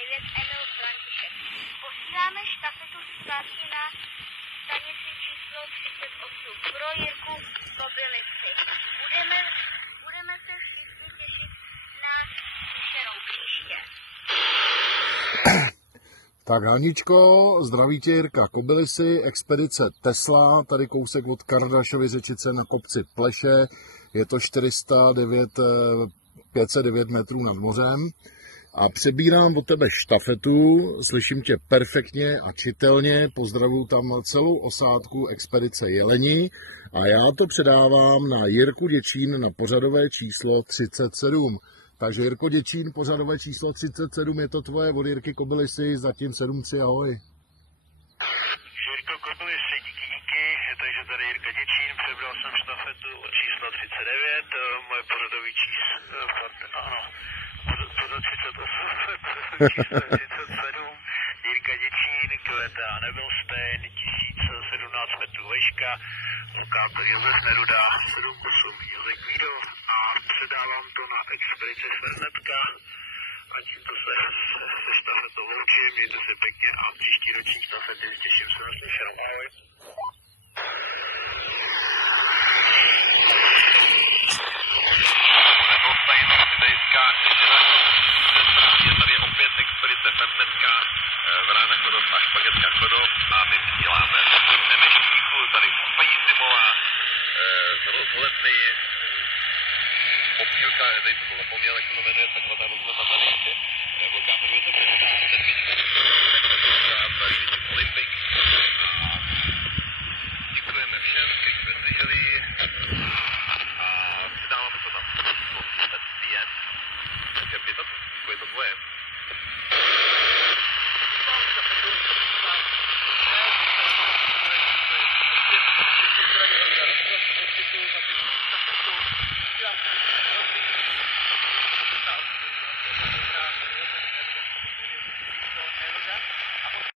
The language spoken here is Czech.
9 Emil František. Posíláme štafetu zpátky na stanici číslo 38 pro Jirku Kobylisy. Budeme se všichni těšit na slyšenou příště. Tak Haničko, zdraví tě Jirka Kobylisy, expedice Tesla, tady kousek od Kardašovy Řečice na kopci Pleše, je to 509 metrů nad mořem a přebírám od tebe štafetu, slyším tě perfektně a čitelně, pozdravuju tam celou osádku expedice Jeleni a já to předávám na Jirku Děčín na pořadové číslo 37. Takže Jirko Děčín, pořadové číslo 37, je to tvoje od Jirky Kobylisy, zatím 7-3, ahoj. Jirko Kobylisy, díky, takže tady Jirka Děčín, přebral jsem štafetu od čísla 39, moje pořadové číslo, ano, pořad 38, číslo 37, Jirka Děčín, kveta Nebelstein, 1017 metrů vejška, lokátor Josef Neruda, 78 Josef Guido a předávám to na expedici Svrnetka a tímto se štafetou loučím, mějte se pěkně a příští ročník štafety těším se na slyšenou, ahoj. Nebelstein, Sidejská, je tady opět expedice Svrnetka, Vrána Chodov a Špagetka Chodov a my vysíláme z Nemešníku, tady Upají Zimová, z rozhledny, občilka, tady jsem to zapomněl, jak se to jmenuje, takhle ta rozhledna tady ještě, lokátor Josef Neruda, Olympik. Děkujeme všem, kteří jsme slyšeli a přidáváme to na číslo 35, takže je to tvoje. Thank you.